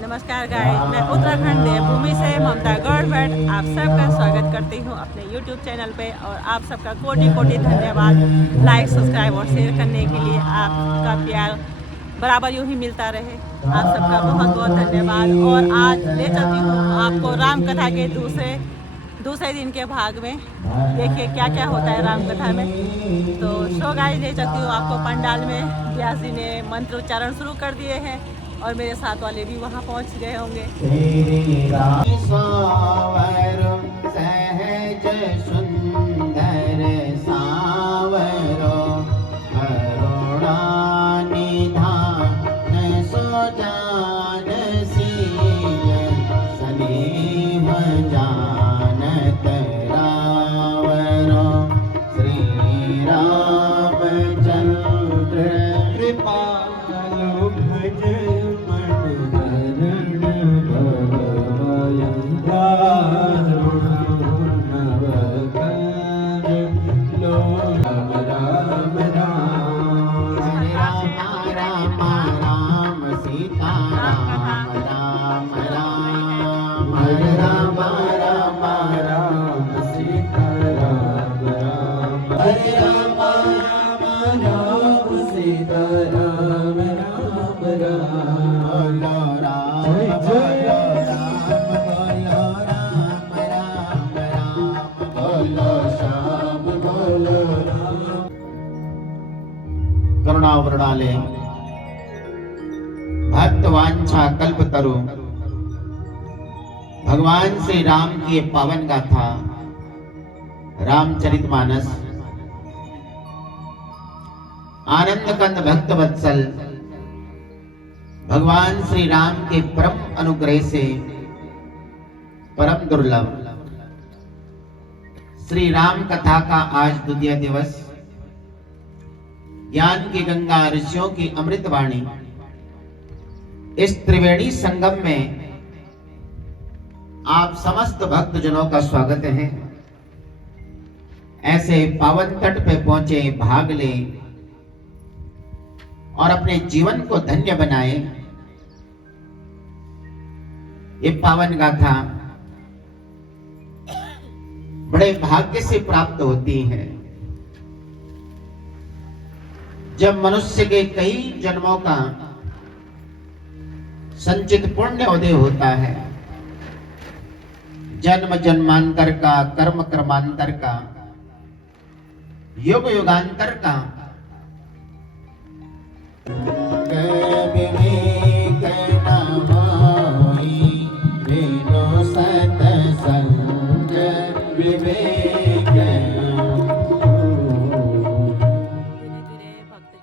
नमस्कार गाइस, मैं उत्तराखंड देवभूमि से ममता गौरभट आप सबका स्वागत करती हूँ अपने YouTube चैनल पे। और आप सबका कोटि कोटि धन्यवाद लाइक सब्सक्राइब और शेयर करने के लिए। आपका प्यार बराबर यूँ ही मिलता रहे। आप सबका बहुत बहुत धन्यवाद। और आज ले चलती हूँ आपको राम कथा के दूसरे दिन के भाग में। देखिए क्या क्या होता है राम कथा में। तो शो गाइस, ले चलती हूँ आपको पंडाल में। व्यास जी ने मंत्र उच्चारण शुरू कर दिए हैं और मेरे साथ वाले भी वहाँ पहुँच गए होंगे। सहज सुंदर सावरो करुणा निधान सुजान सीय सलीम जानत रावरो श्री रामचंद्र कृपालु भज करुणावरणालय भक्त वांछा कल्प तरु भगवान श्री राम की पावन गाथा रामचरितमानस। आनंद कंद भक्त वत्सल भगवान श्री राम के परम अनुग्रह से परम दुर्लभ श्री राम कथा का आज द्वितीय दिवस। ज्ञान की गंगा ऋषियों की अमृतवाणी इस त्रिवेणी संगम में आप समस्त भक्तजनों का स्वागत है। ऐसे पावन तट पे पहुंचे, भाग ले और अपने जीवन को धन्य बनाए। ये पावन गाथा बड़े भाग्य से प्राप्त होती है। जब मनुष्य के कई जन्मों का संचित पुण्य उदय होता है, जन्म जन्मांतर का, कर्म कर्मांतर का, युग युगांतर का,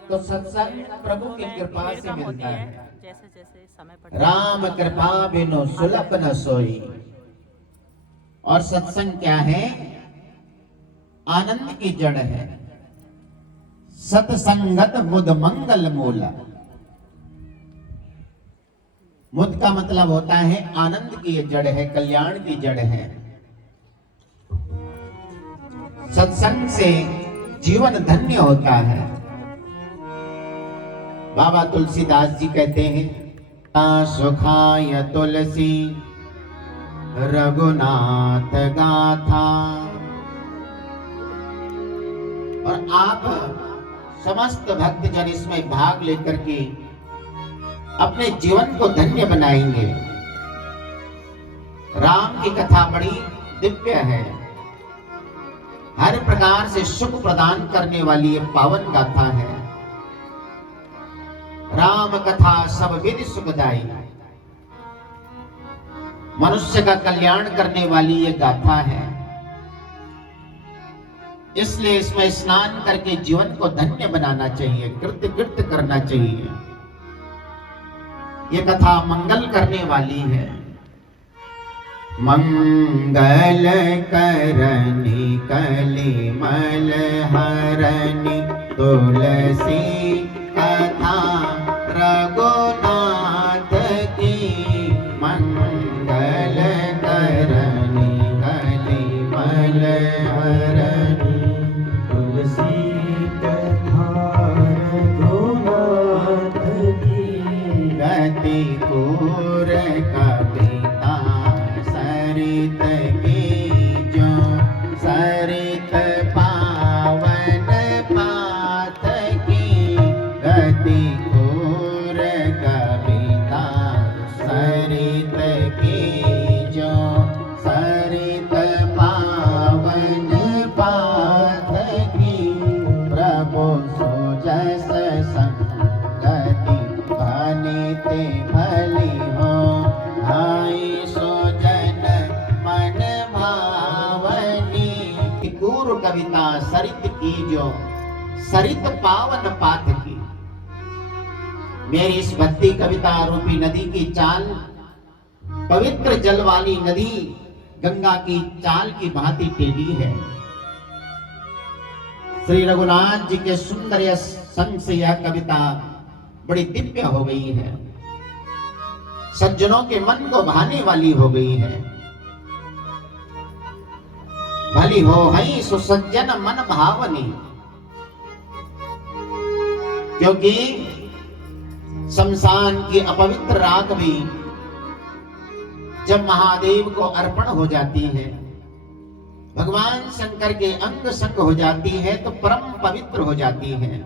तो सत्संग प्रभु की कृपा से मिलता है। जैसे जैसे समय राम कृपा बिनु सुलभ न सोई। और सत्संग क्या है? आनंद की जड़ है। सत्संगत मुद मंगल मूला। मुद का मतलब होता है आनंद की ये जड़ है, कल्याण की जड़ है। सत्संग से जीवन धन्य होता है। बाबा तुलसीदास जी कहते हैं, सुखाय तुलसी रघुनाथ गाथा। और आप समस्त भक्तजन इसमें भाग लेकर के अपने जीवन को धन्य बनाएंगे। राम की कथा बड़ी दिव्य है, हर प्रकार से सुख प्रदान करने वाली ये पावन गाथा है। राम कथा सब विधि सुखदाई, मनुष्य का कल्याण करने वाली ये गाथा है। इसलिए इसमें स्नान करके जीवन को धन्य बनाना चाहिए, कृत्य कृत्य करना चाहिए। ये कथा मंगल करने वाली है। मंगल करनी कलिमल हरनी तुलसी कथा रघुनाथ की। मंगल करनी कलिमल हरनी तुलसी कथा रघुनाथ की। गति पूर हरित की जो सरित पावन पात की। मेरी इस भक्ति कविता रूपी नदी की चाल पवित्र जल वाली नदी गंगा की चाल की भांति टेढ़ी है। श्री रघुनाथ जी के सुंदर संग से यह कविता बड़ी दिव्य हो गई है, सज्जनों के मन को भाने वाली हो गई है। भली हो हई सुसज्जन मन भावनी, क्योंकि शमशान की अपवित्र राख भी जब महादेव को अर्पण हो जाती है, भगवान शंकर के अंग संग हो जाती है, तो परम पवित्र हो जाती है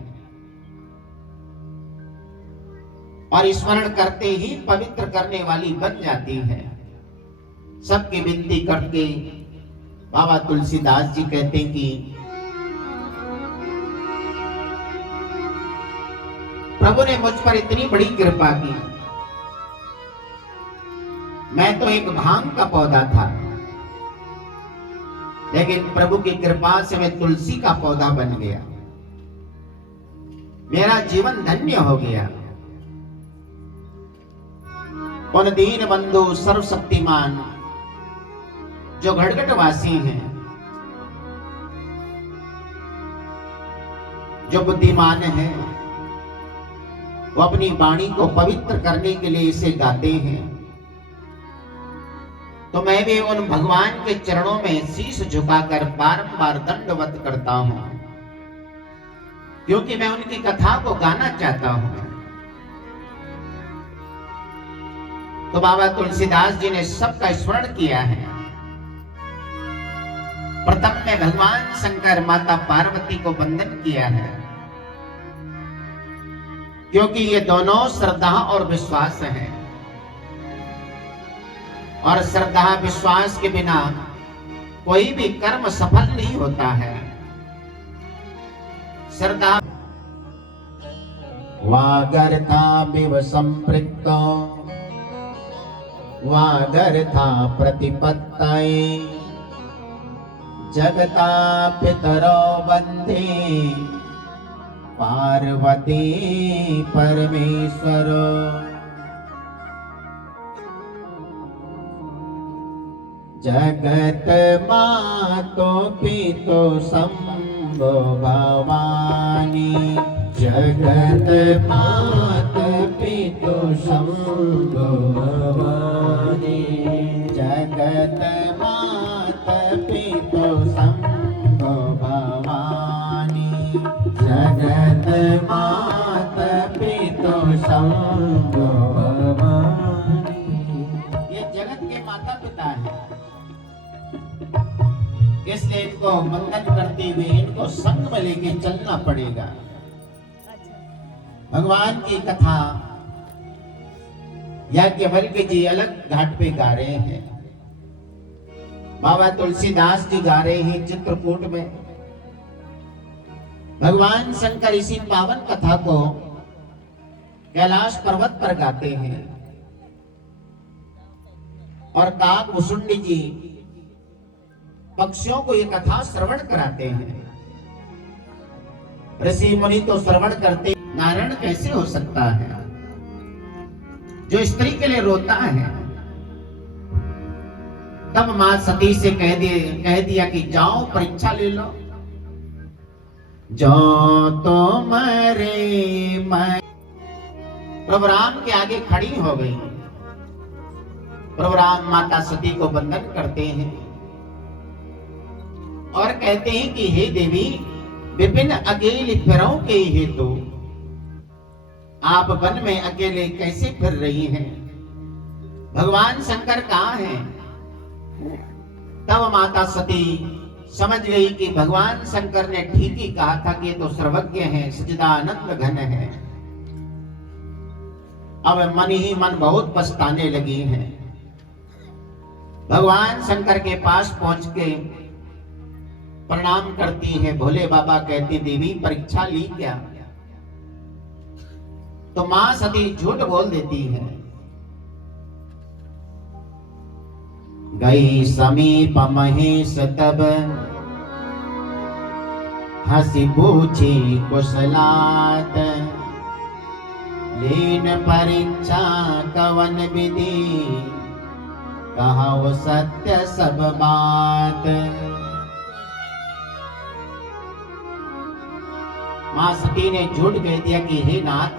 और स्मरण करते ही पवित्र करने वाली बन जाती है। सबकी विनती करके बाबा तुलसीदास जी कहते हैं कि प्रभु ने मुझ पर इतनी बड़ी कृपा की, मैं तो एक भांग का पौधा था, लेकिन प्रभु की कृपा से मैं तुलसी का पौधा बन गया, मेरा जीवन धन्य हो गया। उन दीन बंधु सर्वशक्तिमान जो घटघट वासी हैं, जो बुद्धिमान है, वो अपनी वाणी को पवित्र करने के लिए इसे गाते हैं। तो मैं भी उन भगवान के चरणों में शीश झुकाकर बारंबार दंडवत करता हूं, क्योंकि मैं उनकी कथा को गाना चाहता हूं। तो बाबा तुलसीदास जी ने सबका स्मरण किया है। प्रथम में भगवान शंकर माता पार्वती को वंदन किया है, क्योंकि ये दोनों श्रद्धा और विश्वास है, और श्रद्धा विश्वास के बिना कोई भी कर्म सफल नहीं होता है। श्रद्धा वागर्था संपृक्तो वागर्था प्रतिपत्तये जगता पितरो वंदे पार्वती परमेश्वरो। जगत मातो पितो शंभो भवानी, जगत मात पितो शंभो भवानी, जगत मात पितो शंभो भवानी, जगत मात पितो शंभो भवानी। ये जगत के माता पिता है, इसलिए इनको वंदन करते हुए इनको संग में लेके चलना पड़ेगा। भगवान की कथा याज्ञवल्क्य जी अलग घाट पे गा रहे हैं, बाबा तुलसीदास जी गा रहे हैं चित्रकूट में। भगवान शंकर इसी पावन कथा को कैलाश पर्वत पर गाते हैं, और काक मुसुंडी जी पक्षियों को ये कथा श्रवण कराते हैं। ऋषि मुनि तो श्रवण करते, नारायण कैसे हो सकता है जो स्त्री के लिए रोता है। तब मां सती से कह दिया कि जाओ परीक्षा ले लो, जो तो मरे मैं। प्रभु राम के आगे खड़ी हो गई। प्रभु राम माता सती को वंदन करते हैं और कहते हैं कि हे देवी, विपिन अकेले फिरों के हेतु आप वन में अकेले कैसे फिर रही हैं? भगवान शंकर कहाँ हैं? तब माता सती समझ गई कि भगवान शंकर ने ठीक ही कहा था कि ये तो सर्वज्ञ है, सच्चिदानंद घन है। अब मन ही मन बहुत पछताने लगी हैं। भगवान शंकर के पास पहुंच के प्रणाम करती है। भोले बाबा कहते, देवी परीक्षा ली क्या? तो मां सती झूठ बोल देती है। गई समीप महेश तब हसी पूछी कुशलात, लीन परीक्षा कवन विधि, कहा वो सत्य सब बात। मां सती ने झूठ कह दिया कि हे नाथ,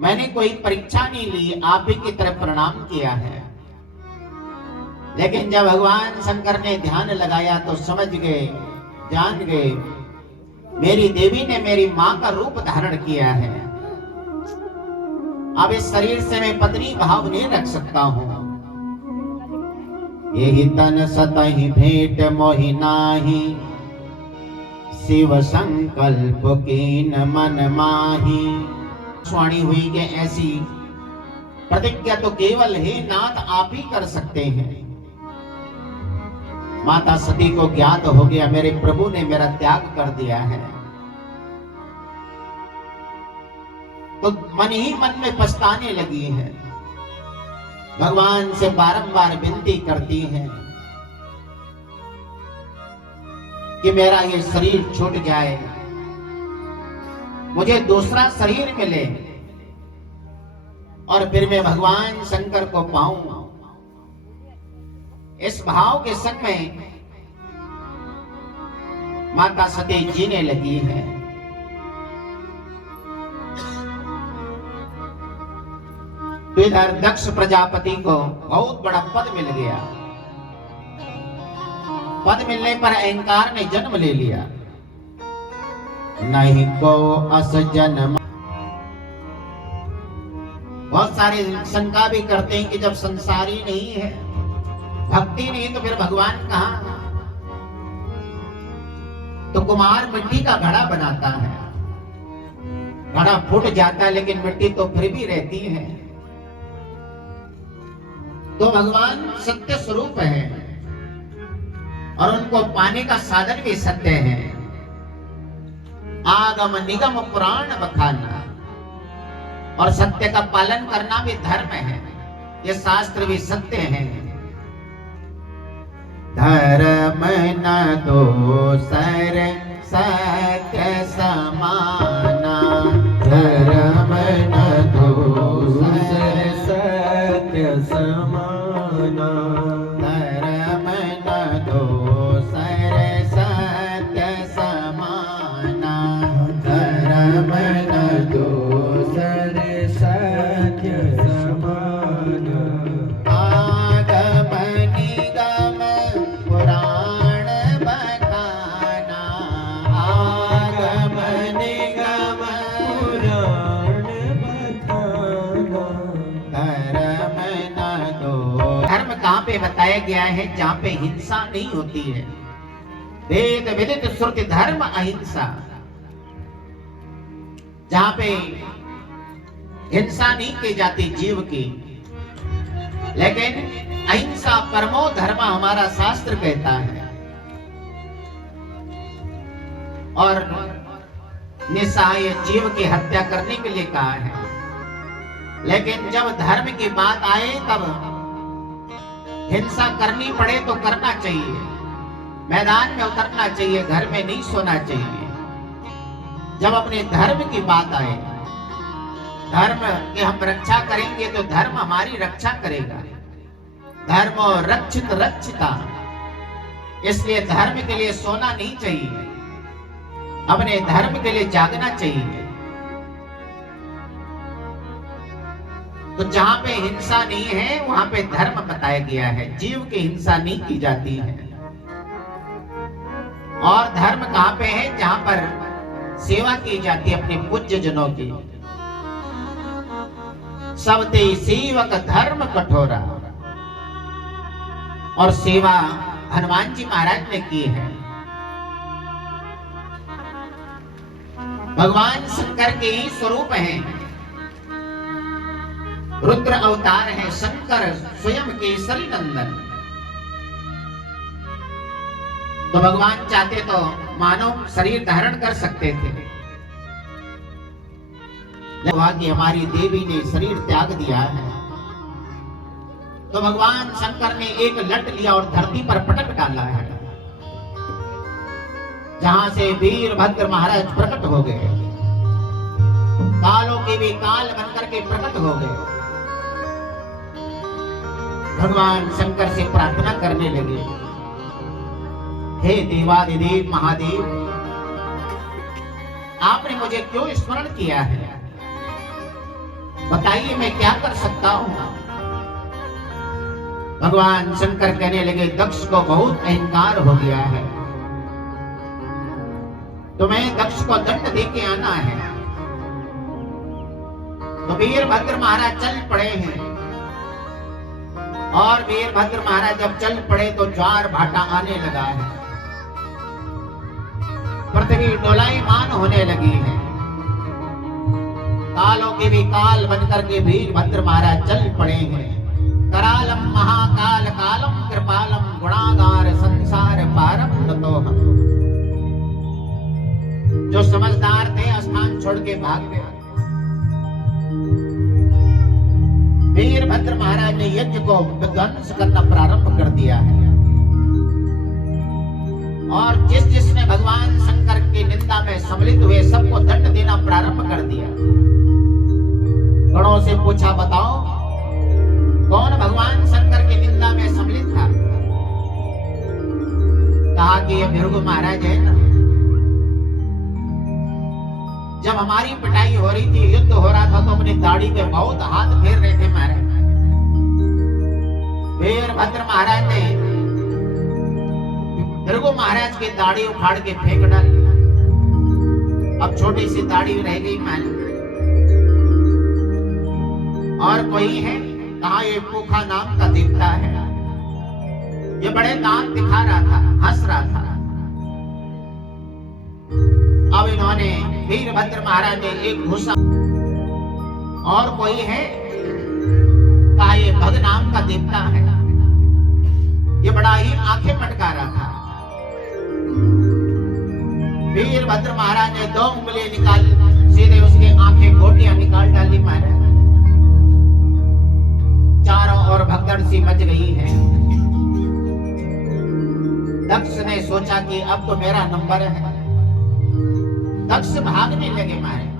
मैंने कोई परीक्षा नहीं ली, आप ही की तरफ प्रणाम किया है। लेकिन जब भगवान शंकर ने ध्यान लगाया तो समझ गए, जान गए, मेरी देवी ने मेरी मां का रूप धारण किया है। अब इस शरीर से मैं पत्नी भाव नहीं रख सकता हूं। यही तन सतहि भेंट मोहि नाही, शिव संकल्प कीन मन माही। वाणी हुई कि ऐसी प्रतिज्ञा तो केवल हे नाथ आप ही कर सकते हैं। माता सती को ज्ञात हो गया मेरे प्रभु ने मेरा त्याग कर दिया है, तो मन ही मन में पछताने लगी है। भगवान से बारंबार विनती करती हैं कि मेरा ये शरीर छूट जाए, मुझे दूसरा शरीर मिले और फिर मैं भगवान शंकर को पाऊं। इस भाव के संग में माता सती जीने लगी है। तो इधर दक्ष प्रजापति को बहुत बड़ा पद मिल गया। पद मिलने पर अहंकार ने जन्म ले लिया। नहीं को अस जन्म, बहुत सारे शंका भी करते हैं कि जब संसार ही नहीं है, भक्ति नहीं, तो फिर भगवान कहां? तो कुम्हार मिट्टी का घड़ा बनाता है, घड़ा फूट जाता है लेकिन मिट्टी तो फिर भी रहती है। तो भगवान सत्य स्वरूप है और उनको पाने का साधन भी सत्य है। आगम निगम पुराण बखाना, और सत्य का पालन करना भी धर्म है। ये शास्त्र भी सत्य है। धर्म न दोसर सत्य समाना, धर्म न दोसर सत्य समाना, धर्म न दोसर सत्य समाना, धर्म न दोसर सत्य समाना। आगम निगम पुराण बखाना, आगम निगम पुराण बखाना, धर्म न दो। धर्म कहाँ पे बताया गया है? जहाँ पे हिंसा नहीं होती है। वेद विदित श्रुति धर्म अहिंसा, जहां पे हिंसा नहीं की जाती जीव की, लेकिन अहिंसा परमो धर्म हमारा शास्त्र कहता है। और निसहाय जीव की हत्या करने के लिए कहा है। लेकिन जब धर्म की बात आए तब हिंसा करनी पड़े तो करना चाहिए, मैदान में उतरना चाहिए, घर में नहीं सोना चाहिए। जब अपने धर्म की बात आए, धर्म की हम रक्षा करेंगे तो धर्म हमारी रक्षा करेगा। धर्म रक्षित रक्षिता, इसलिए धर्म के लिए सोना नहीं चाहिए, अपने धर्म के लिए जागना चाहिए। तो जहां पे हिंसा नहीं है वहां पे धर्म बताया गया है। जीव की हिंसा नहीं की जाती है। और धर्म कहां पे है? जहां पर सेवा की जाती है अपने पूज्य जनों की। सबते सेवक धर्म कठोरा, और सेवा हनुमान जी महाराज ने की है। भगवान शंकर के ही स्वरूप हैं, रुद्र अवतार है शंकर स्वयं केसरी नंदन। तो भगवान चाहते तो मानव शरीर धारण कर सकते थे, कि हमारी देवी ने शरीर त्याग दिया है। तो भगवान शंकर ने एक लट लिया और धरती पर पटक डाला है। जहां से वीरभद्र महाराज प्रकट हो गए, कालों के भी काल बनकर के प्रकट हो गए। भगवान शंकर से प्रार्थना करने लगे, हे देवादिदेव महादेव, आपने मुझे क्यों स्मरण किया है? बताइए मैं क्या कर सकता हूं? भगवान शंकर कहने लगे, दक्ष को बहुत अहंकार हो गया है, तुम्हें दक्ष को दंड दे के आना है। तो वीरभद्र महाराज चल पड़े हैं, और वीरभद्र महाराज जब चल पड़े तो ज्वार भाटा आने लगा है, पृथ्वी डोलायमान होने लगी है। कालों के भी काल बनकर के वीरभद्र महाराज चल पड़े हैं। करालम महाकाल कालम कृपालम गुणागार संसार पारम नतोहम। जो समझदार थे स्थान छोड़ के भाग गए। वीरभद्र महाराज ने यज्ञ को विध्वंस करना प्रारंभ कर दिया है, और जिसने भगवान शंकर की निंदा में सम्मिलित हुए सबको दंड देना प्रारंभ कर दिया। गणों से पूछा, बताओ कौन भगवान शंकर की निंदा में सम्मिलित था? कहा कि ये भृगु महाराज है ना। जब हमारी पिटाई हो रही थी, युद्ध हो रहा था, तो अपनी दाढ़ी पे बहुत हाथ फेर रहे थे महाराज। वीरभद्र महाराज ने भृगु महाराज की दाढ़ी उखाड़ के फेंक डाली। अब छोटी सी दाढ़ी रह गई महाराज। और कोई है, कहा ये पूखा नाम का देवता है, ये बड़े दांत दिखा रहा था, हंस रहा था। अब इन्होंने वीरभद्र महाराज ने एक घुसा। और कोई है, कहा ये भग नाम का देवता है, ये बड़ा ही आंखें मटका रहा था। वीरभद्र महाराज ने 2 उंगलियां निकाल, सीधे उसके आंखें गोटियां निकाल डाली महाराज। चारों ओर भगदड़ सी मच गई है। दक्ष ने सोचा कि अब तो मेरा नंबर है। दक्ष भागने लगे महाराज,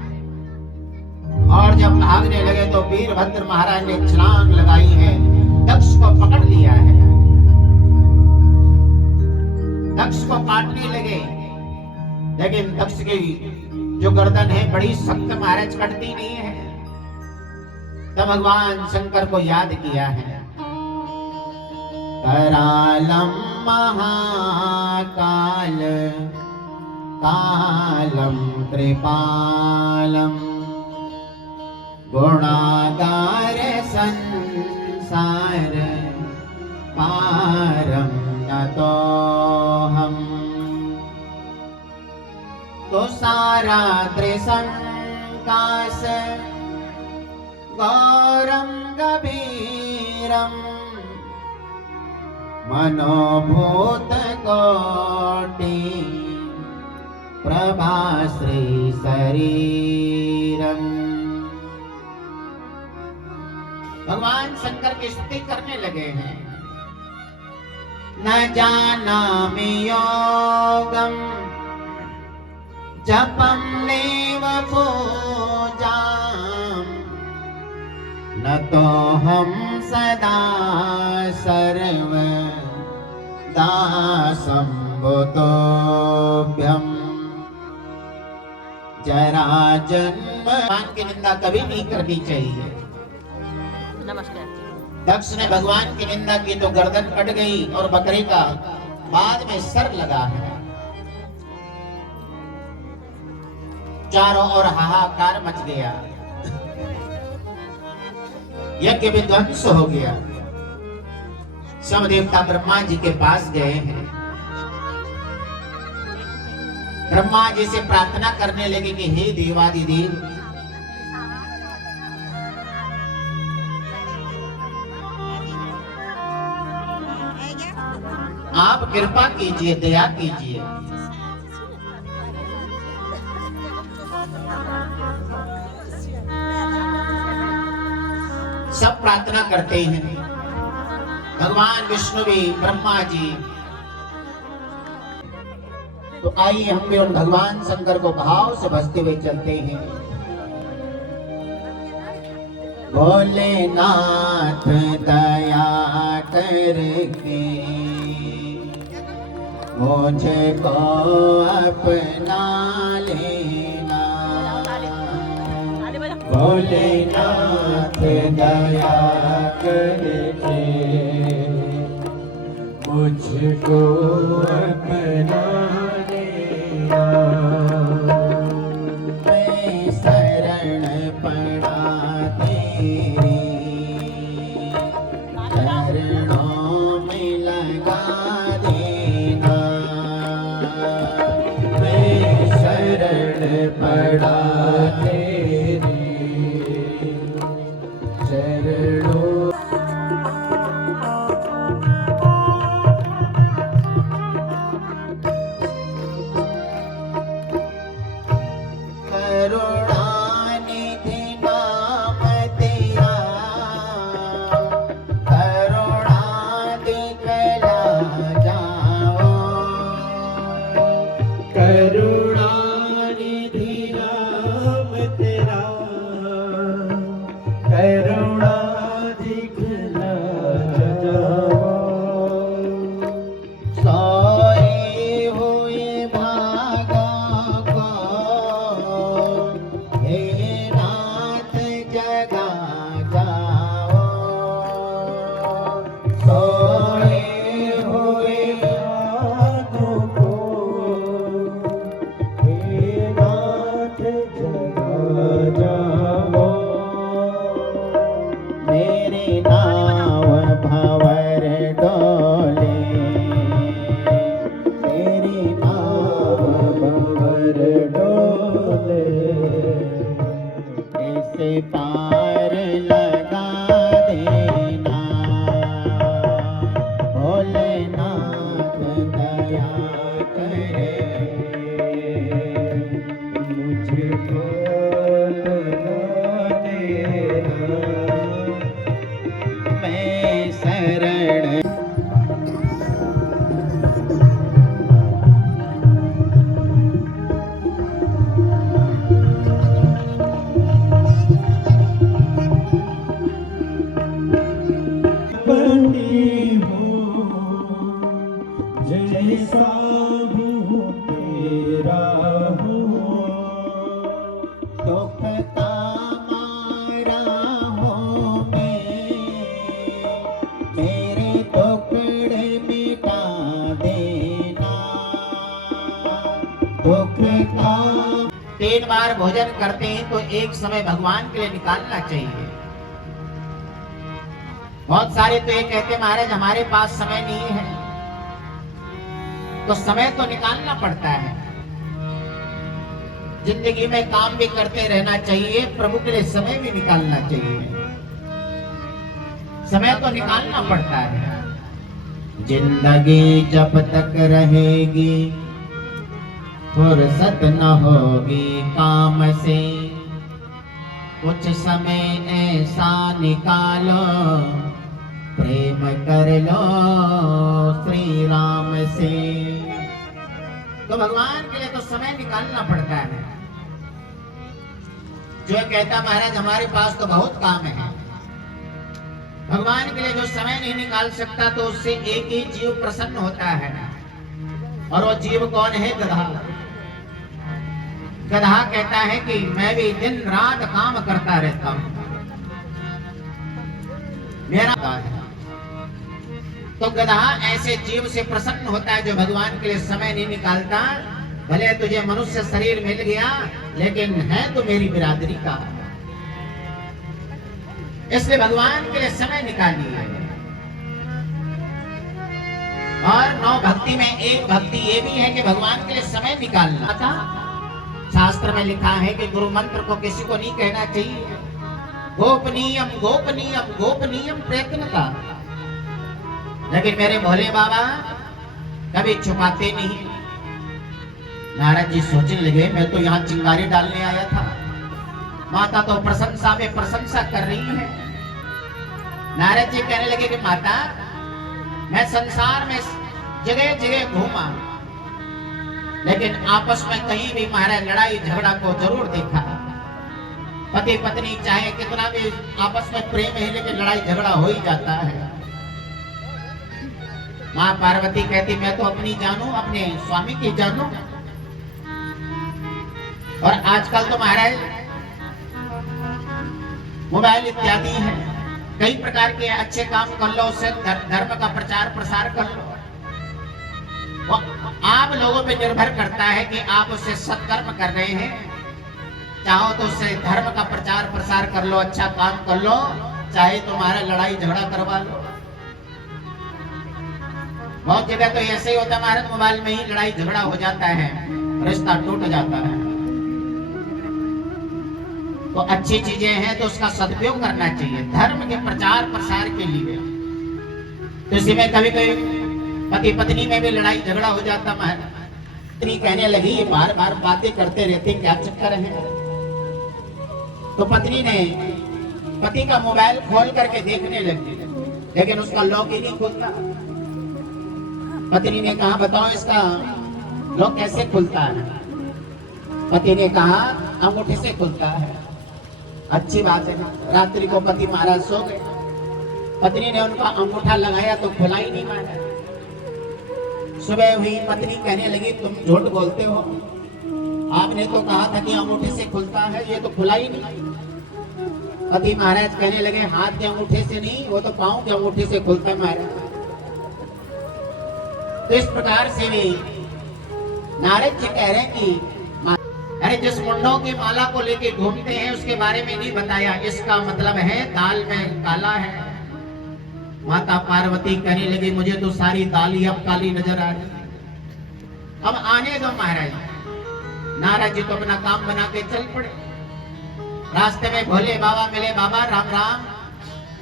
और जब भागने लगे तो वीरभद्र महाराज ने छलांग लगाई है, दक्ष को पकड़ लिया है। दक्ष को काटने लगे, लेकिन दक्ष की जो गर्दन है बड़ी सख्त महाराज, कटती नहीं है। तब भगवान शंकर को याद किया है। करालम महाकाल कालम कृपालम गुणागार संसार पारम नतोहम। तो सारा त्रिसंकाश गौरम गभीरम मनोभूत कोटि प्रभाश्री शरीरम। भगवान शंकर की स्तुति करने लगे हैं। न जानामि योगम जपम नैव पूजाम न तो हम सदा सर्व दासं बुद्धोभ्यम। जरा जन्म भगवान की निंदा कभी नहीं करनी चाहिए। नमस्कार। दक्ष ने भगवान की निंदा की तो गर्दन कट गई और बकरे का बाद में सर लगा है। चारों ओर हाहाकार मच गया, यज्ञ विध्वंस हो गया। सब देवता ब्रह्मा जी के पास गए हैं। ब्रह्मा जी से प्रार्थना करने लगे कि हे देवादिदेव, आप कृपा कीजिए, दया कीजिए। सब प्रार्थना करते हैं। भगवान विष्णु भी, ब्रह्मा जी, तो आइए हम भी उन भगवान शंकर को भाव से भजते हुए चलते हैं। भोलेनाथ दया करके मुझको अपना लेना, भोलेनाथ दया करके मुझको अपना लेना। मैं शरण पड़ा तेरी चरणों में लगा देना, मैं शरण पड़ा तेरी चरणों। करुणानिधि नाम तेरा करुणा दिखला जाओ, करुणानिधि नाम तेरा करुणा दिखला जाओ। सोए हुए भागों को हे नाथ जगा जाओ, सोए हुए भागों को हे नाथ जगा जाओ। मेरे नाव भंवर डोले, मेरी नाव भंवर डोले, इसे पार लगा देना, भोलेनाथ दया करे मुझको लगा देना। मैं शरण बंदी हूँ, जैसा भी हूँ तेरा हूँ, दुख का मारा हूँ मैं, मेरे टुकड़े मिटा देना, दुख का। 3 बार भोजन करते हैं तो एक समय भगवान के लिए निकालना चाहिए। बहुत सारे तो ये कहते महाराज हमारे पास समय नहीं है, तो समय तो निकालना पड़ता है। जिंदगी में काम भी करते रहना चाहिए, प्रभु के लिए समय भी निकालना चाहिए, समय तो निकालना पड़ता है। जिंदगी जब तक रहेगी फुर्सत न होगी काम से, कुछ समय ऐसा निकालो प्रेम कर लो श्री राम से। तो भगवान के लिए तो समय निकालना पड़ता है। जो कहता महाराज हमारे पास तो बहुत काम है, भगवान के लिए जो समय नहीं निकाल सकता तो उससे एक ही जीव प्रसन्न होता है, और वो जीव कौन है? गधा। गधा कहता है कि मैं भी दिन रात काम करता रहता हूं, मेरा है। तो गधा ऐसे जीव से प्रसन्न होता है जो भगवान के लिए समय नहीं निकालता। भले तुझे मनुष्य शरीर मिल गया लेकिन है तो मेरी बिरादरी का, इसलिए भगवान के लिए समय निकालिए। और 9 भक्ति में एक भक्ति ये भी है कि भगवान के लिए समय निकालना था। शास्त्र में लिखा है कि गुरु मंत्र को किसी को नहीं कहना चाहिए। गोपनीयम गोपनीयम गोपनीयम प्रयत्न का, लेकिन मेरे भोले बाबा कभी छुपाते नहीं। नारद जी सोचने लगे मैं तो यहाँ चिंगारी डालने आया था, माता तो प्रशंसा में प्रशंसा कर रही है। नारद जी कहने लगे कि माता मैं संसार में जगह जगह घूमा, लेकिन आपस में कहीं भी महाराज लड़ाई झगड़ा को जरूर देखा। पति पत्नी चाहे कितना भी आपस में प्रेम है, लेकिन लड़ाई झगड़ा हो ही जाता है। माँ पार्वती कहती मैं तो अपनी जानू, अपने स्वामी की जानू। और आजकल तो महाराज मोबाइल इत्यादि है, कई प्रकार के अच्छे काम कर लो, उससे धर्म का प्रचार प्रसार कर लो। वो आप लोगों पे निर्भर करता है कि आप उससे सत्कर्म कर रहे हैं। चाहो तो उससे धर्म का प्रचार प्रसार कर लो, अच्छा काम कर लो, चाहे तुम्हारा लड़ाई झगड़ा करवा लो। बहुत जगह तो ऐसे ही होता है महाराज, मोबाइल में ही लड़ाई झगड़ा हो जाता है, रिश्ता टूट जाता है। तो अच्छी चीजें हैं तो उसका सदुपयोग करना चाहिए धर्म के प्रचार प्रसार के लिए। तो इसी में कभी कभी पति पत्नी में भी लड़ाई झगड़ा हो जाता है। पत्नी कहने लगी ये बार बार बातें करते रहते, क्या चक्कर है? तो पत्नी ने पति का मोबाइल खोल करके देखने लगी, लेकिन उसका लॉक ही नहीं खुलता। पत्नी ने कहा बताओ इसका लॉक कैसे खुलता है? पति ने कहा अंगूठे से खुलता है। अच्छी बात है। रात्रि को पति महाराज सो गए, पत्नी ने उनका अंगूठा लगाया तो खुला ही नहीं महाराज। सुबह हुई, पत्नी कहने लगी तुम झूठ बोलते हो, आपने तो कहा था कि अंगूठे से खुलता है, ये तो खुला ही नहीं। पति महाराज कहने लगे हाथ के अंगूठे से नहीं, वो तो पांव के अंगूठे से खुलता है महाराज। तो इस प्रकार से भी नारद जी कह रहे हैं कि अरे जिस मुंडों की माला को लेके घूमते हैं उसके बारे में नहीं बताया, इसका मतलब है दाल में काला है। माता पार्वती कहने लगी मुझे तो सारी दाल ही अब काली नजर आ रही। अब आने दो महाराज। नारद जी तो अपना काम बना के चल पड़े। रास्ते में भोले बाबा मिले, बाबा राम राम।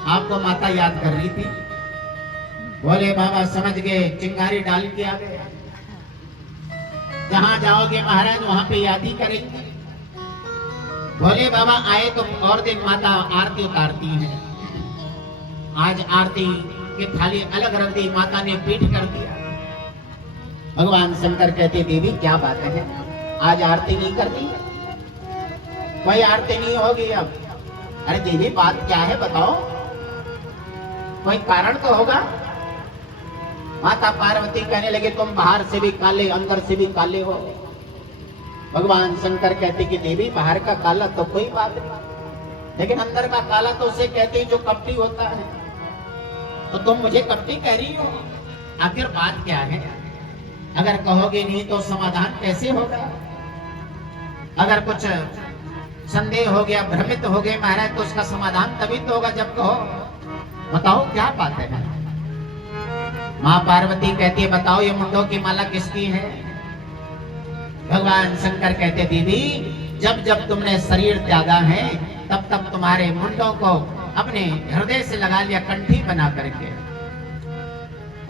आपको माता याद कर रही थी। भोले बाबा समझ गए, चिंगारी डाल के आ गए। जहां जाओगे महाराज वहां पे याद ही करेंगे। भोले बाबा आए तो और दिन माता आरती उतारती है। आज आरती की थाली अलग रख दी, माता ने पीठ कर दिया। भगवान शंकर कहते देवी क्या बात है, आज आरती नहीं करती? कोई आरती नहीं होगी अब। अरे देवी बात क्या है बताओ, कोई कारण तो होगा। माता पार्वती कहने लगे तुम बाहर से भी काले अंदर से भी काले हो। भगवान शंकर कहते कि देवी बाहर का काला तो कोई बात नहीं, लेकिन अंदर का काला तो उसे कहते हैं जो कपटी होता है। तो तुम मुझे कपटी कह रही हो, आखिर बात क्या है? अगर कहोगे नहीं तो समाधान कैसे होगा? अगर कुछ संदेह हो गया, भ्रमित हो गए महाराज, तो उसका समाधान तभी तो होगा जब कहो बताओ क्या बात है। माँ पार्वती कहती है बताओ ये मुंडों की माला किसकी है? भगवान शंकर कहते देवी जब जब तुमने शरीर त्यागा है तब तब तुम्हारे मुंडों को अपने हृदय से लगा लिया, कंठी बना करके।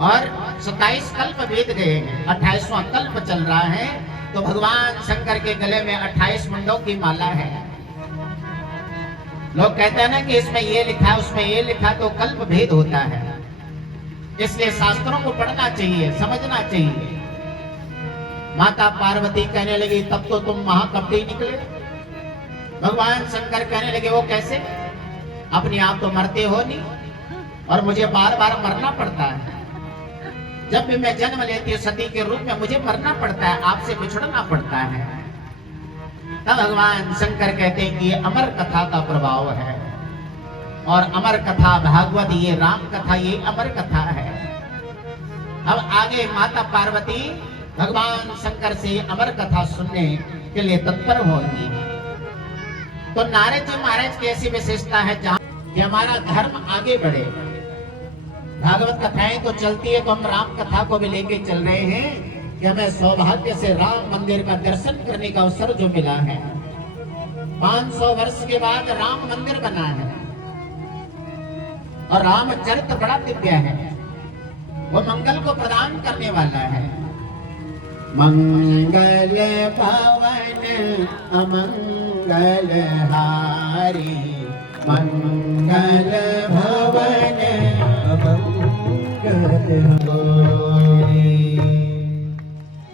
और 27 कल्प बीत गए हैं, 28वां कल्प चल रहा है, तो भगवान शंकर के गले में 28 मुंडों की माला है। लोग कहते हैं ना कि इसमें ये लिखा उसमें ये लिखा, तो कल्प भेद होता है। इसलिए शास्त्रों को पढ़ना चाहिए, समझना चाहिए। माता पार्वती कहने लगी तब तो तुम महाकपटी निकले। भगवान शंकर कहने लगे वो कैसे? अपने आप तो मरते हो नहीं और मुझे बार बार मरना पड़ता है। जब भी मैं जन्म लेती हूँ सती के रूप में मुझे मरना पड़ता है, आपसे बिछड़ना पड़ता है। तब भगवान शंकर कहते हैं कि ये अमर कथा का प्रभाव है, और अमर कथा भागवत, ये राम कथा, ये अमर कथा है। अब आगे माता पार्वती भगवान शंकर से अमर कथा सुनने के लिए तत्पर होगी। तो नारद जी महाराज की ऐसी विशेषता है जहां कि हमारा धर्म आगे बढ़े। भागवत कथाएं तो चलती है, तो हम राम कथा को भी लेके चल रहे हैं कि हमें सौभाग्य से राम मंदिर का दर्शन करने का अवसर जो मिला है। 500 वर्ष के बाद राम मंदिर बना है और रामचरित्र बड़ा दिव्य है, वो मंगल को प्रदान करने वाला है। मंगल भवन अमंगल हारी, मंगल भवन अमंगल हारी।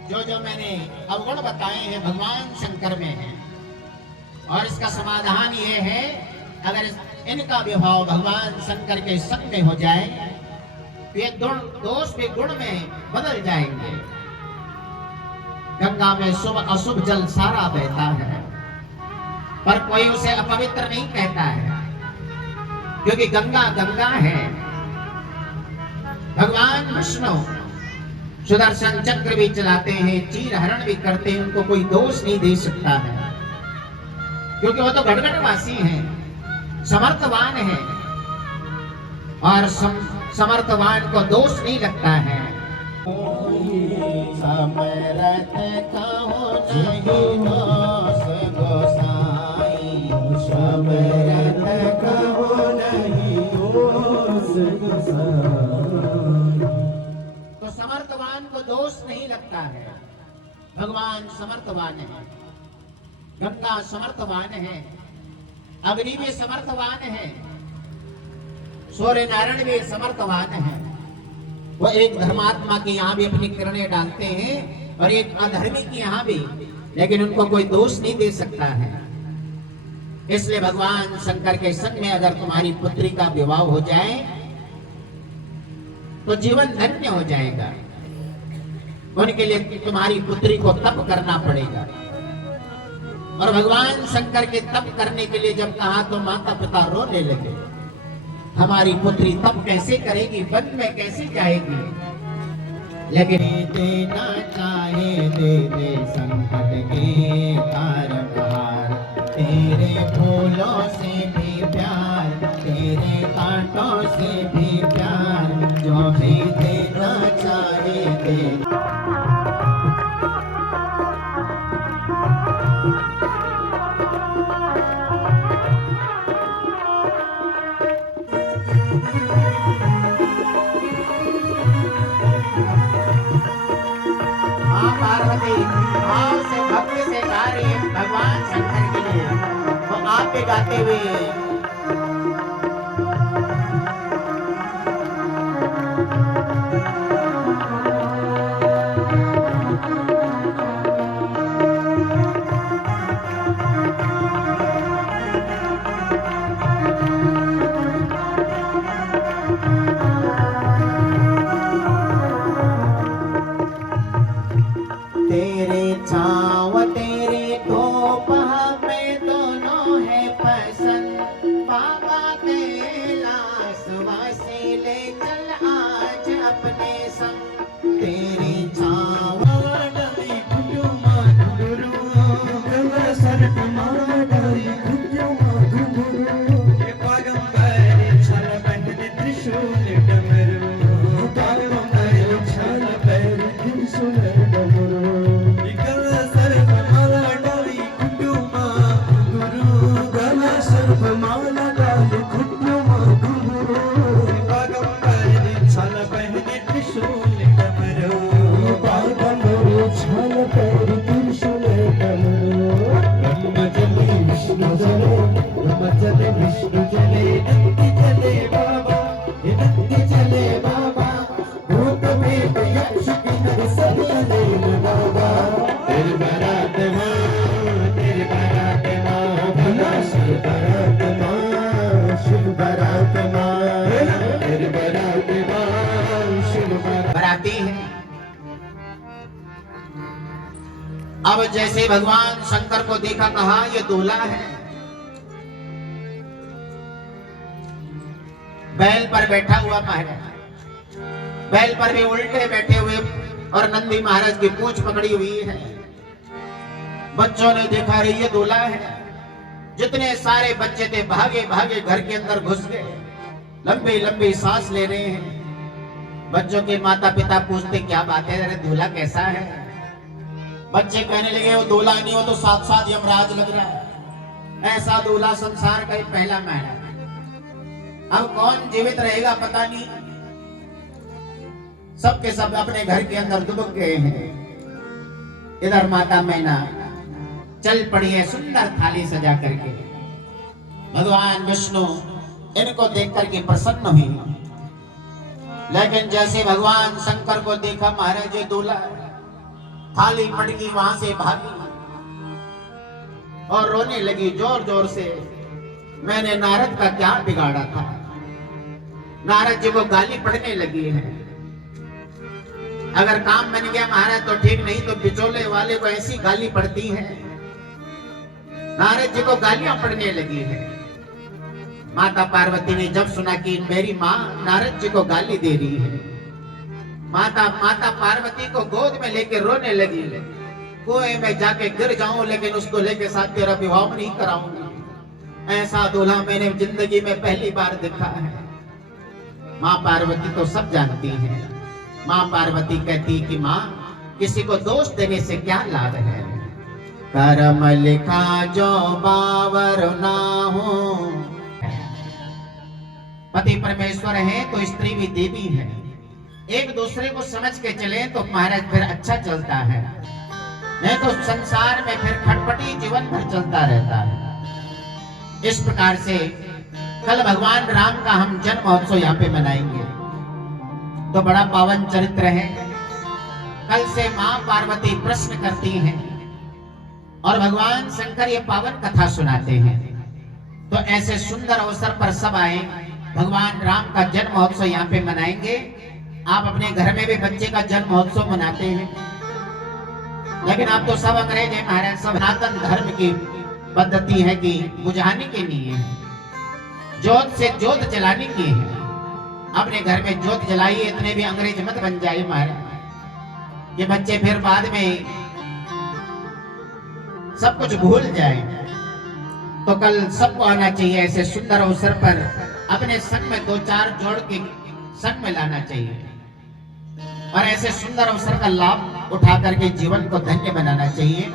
जो जो मैंने अवगुण बताए हैं भगवान शंकर में है। और इसका समाधान ये है, अगर इनका विभाव भगवान शंकर के संग में हो जाए तो ये दोष भी गुण में बदल जाएंगे। गंगा में शुभ अशुभ जल सारा बहता है, पर कोई उसे अपवित्र नहीं कहता है, क्योंकि गंगा गंगा है। भगवान विष्णु सुदर्शन चक्र भी चलाते हैं, चीर हरण भी करते हैं, उनको कोई दोष नहीं दे सकता है, क्योंकि वो तो घटघटवासी हैं, समर्थवान है। और समर्थवान को दोष नहीं लगता है। समर्थ कहो नहीं दोष गोसाई, समर्थ कहो नहीं दोष गोसाई। तो समर्थवान को दोष नहीं लगता है। भगवान समर्थवान है, गंगा समर्थवान है, अग्नि भी समर्थवान है, सूर्य नारायण भी समर्थवान है। वो एक धर्मात्मा के यहाँ भी अपनी किरणें डालते हैं और एक अधर्मी के यहाँ भी, लेकिन उनको कोई दोष नहीं दे सकता है। इसलिए भगवान शंकर के संग में अगर तुम्हारी पुत्री का विवाह हो जाए तो जीवन धन्य हो जाएगा। उनके लिए तुम्हारी पुत्री को तप करना पड़ेगा। और भगवान शंकर के तप करने के लिए जब कहा तो माता पिता रोने लगे, हमारी पुत्री तप कैसे करेगी, वन में कैसे जाएगी। लेकिन देना चाहे दे दे संकट के तारहार, तेरे फूलों से भी प्यार, तेरे कांटों से भी प्यार, जो भी देना चाहे दे। पार्वती भाव से भक्ति से गा रही है भगवान शंकर के लिए, वो आप भी गाते हुए अब जैसे भगवान शंकर को देखा, कहा ये दूल्हा है, बैल पर बैठा हुआ महाराज, बैल पर भी उल्टे बैठे हुए और नंदी महाराज की पूंछ पकड़ी हुई है। बच्चों ने देखा रे ये दूल्हा है। जितने सारे बच्चे थे भागे भागे घर के अंदर घुस गए, लंबी लंबी सांस ले रहे हैं। बच्चों के माता पिता पूछते क्या बात है, अरे दूल्हा कैसा है। बच्चे कहने लगे वो दूल्हा नहीं, वो तो साथ साथ यमराज लग रहा है। ऐसा दूल्हा संसार का ही पहला महल। अब कौन जीवित रहेगा पता नहीं, सबके सब अपने घर के अंदर दुबक गए हैं। इधर माता मैना चल पड़ी है सुंदर थाली सजा करके। भगवान विष्णु इनको देख करके प्रसन्न हुई, लेकिन जैसे भगवान शंकर को देखा महाराज ये दूल्हा थाली मटकी वहां से भागी और रोने लगी जोर जोर से। मैंने नारद का क्या बिगाड़ा था? नारद जी को गाली पड़ने लगी है। अगर काम बन गया महाराज तो ठीक, नहीं तो बिचौले वाले को ऐसी गाली पड़ती है। नारद जी को गालियां पड़ने लगी है। माता पार्वती ने जब सुना कि मेरी माँ नारद जी को गाली दे रही है, माता पार्वती को गोद में लेके रोने लगी। कुएं में जाके गिर जाऊं लेकिन उसको लेके साथ तेरा विवाह नहीं कराऊंगी। ऐसा दूल्हा मैंने जिंदगी में पहली बार देखा है। माँ पार्वती तो सब जानती है। माँ पार्वती कहती कि माँ, किसी को दोष देने से क्या लाभ है? कर्म लिखा जो बावर ना हो। पति परमेश्वर है तो स्त्री भी देवी है। एक दूसरे को समझ के चले तो महाराज फिर अच्छा चलता है, नहीं तो संसार में फिर खटपटी जीवन भर चलता रहता है। इस प्रकार से कल भगवान राम का हम जन्म महोत्सव यहाँ पे मनाएंगे, तो बड़ा पावन चरित्र है। कल से माँ पार्वती प्रश्न करती हैं और भगवान शंकर ये पावन कथा सुनाते हैं। तो ऐसे सुंदर अवसर पर सब आए, भगवान राम का जन्म महोत्सव यहाँ पे मनाएंगे। आप अपने घर में भी बच्चे का जन्म महोत्सव मनाते हैं, लेकिन आप तो सब अंग्रेज हैं महाराज। सब सनातन धर्म की पद्धति है कि बुझाने के लिए है, जोत से जोत जलाने की है। अपने घर में जोत जलाइए, इतने भी अंग्रेज मत बन जाइए महाराज। ये बच्चे फिर बाद में सब कुछ भूल जाए। तो कल सबको आना चाहिए। ऐसे सुंदर अवसर पर अपने संग में 2-4 जोड़ के संग में लाना चाहिए और ऐसे सुंदर अवसर का लाभ उठा करके जीवन को धन्य बनाना चाहिए।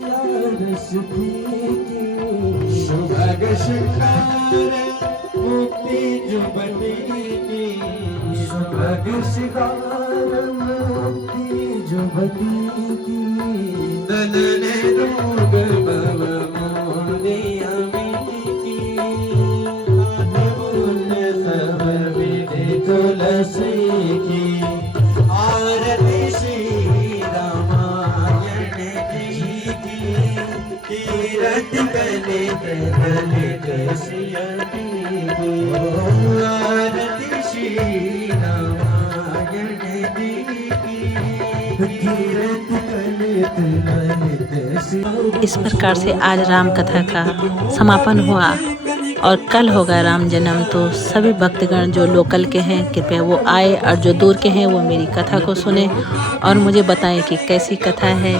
इस प्रकार से आज राम कथा का समापन हुआ और कल होगा राम जन्म। तो सभी भक्तगण जो लोकल के हैं कृपया वो आए और जो दूर के हैं वो मेरी कथा को सुने और मुझे बताएं कि कैसी कथा है।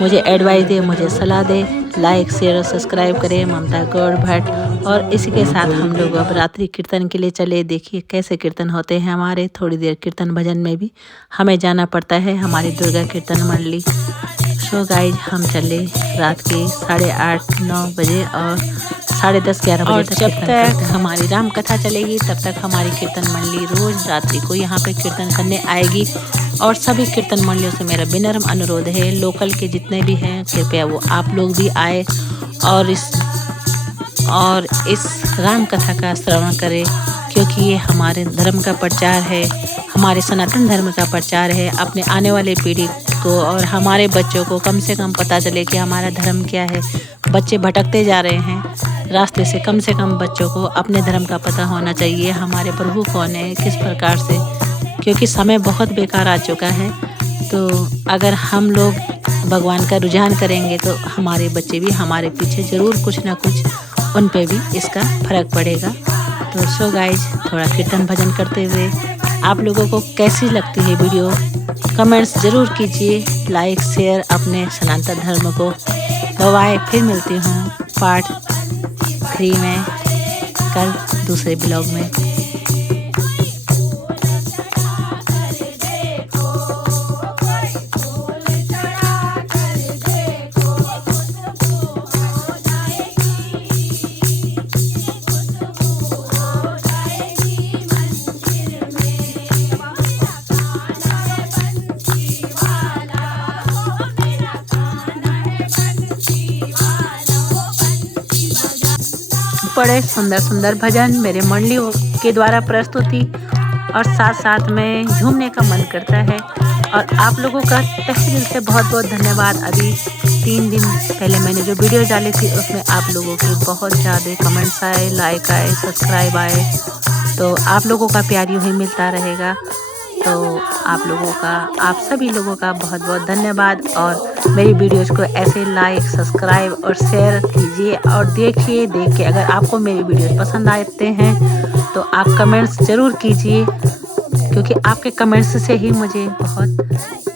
मुझे एडवाइस दे, मुझे सलाह दे। लाइक शेयर और सब्सक्राइब करें ममता गौड़ भट्ट। और इसी के साथ हम लोग अब रात्रि कीर्तन के लिए चले। देखिए कैसे कीर्तन होते हैं हमारे। थोड़ी देर कीर्तन भजन में भी हमें जाना पड़ता है, हमारी दुर्गा कीर्तन मंडली। सो गाइज हम चले रात के 8:30-9 बजे और 10:30-11 बजे तक। जब तक हमारी राम कथा चलेगी तब तक हमारी कीर्तन मंडली रोज रात्रि को यहाँ पे कीर्तन करने आएगी। और सभी कीर्तन मंडलियों से मेरा विनम्र अनुरोध है, लोकल के जितने भी हैं कृपया वो आप लोग भी आए और इस राम कथा का श्रवण करें, क्योंकि ये हमारे धर्म का प्रचार है, हमारे सनातन धर्म का प्रचार है। अपने आने वाले पीढ़ी को और हमारे बच्चों को कम से कम पता चले कि हमारा धर्म क्या है। बच्चे भटकते जा रहे हैं रास्ते से कम बच्चों को अपने धर्म का पता होना चाहिए, हमारे प्रभु कौन है, किस प्रकार से, क्योंकि समय बहुत बेकार आ चुका है। तो अगर हम लोग भगवान का रुझान करेंगे तो हमारे बच्चे भी हमारे पीछे ज़रूर कुछ ना कुछ उन पे भी इसका फर्क पड़ेगा। तो सो गाइज थोड़ा कीर्तन भजन करते हुए आप लोगों को कैसी लगती है वीडियो कमेंट्स ज़रूर कीजिए। लाइक शेयर अपने सनातन धर्म को। बाय, फिर मिलती हूँ पार्ट 3 में कल दूसरे ब्लॉग में। बड़े सुंदर सुंदर भजन मेरे मंडलियों के द्वारा प्रस्तुति और साथ साथ में झूमने का मन करता है। और आप लोगों का तहे दिल से बहुत बहुत धन्यवाद। अभी 3 दिन पहले मैंने जो वीडियो डाली थी उसमें आप लोगों के बहुत ज़्यादा कमेंट्स आए, लाइक आए, सब्सक्राइब आए, तो आप लोगों का प्यार यूँ ही मिलता रहेगा। तो आप सभी लोगों का बहुत बहुत धन्यवाद। और मेरी वीडियोज़ को ऐसे लाइक, सब्सक्राइब और शेयर कीजिए और देख के अगर आपको मेरी वीडियोज़ पसंद आते हैं तो आप कमेंट्स ज़रूर कीजिए, क्योंकि आपके कमेंट्स से ही मुझे बहुत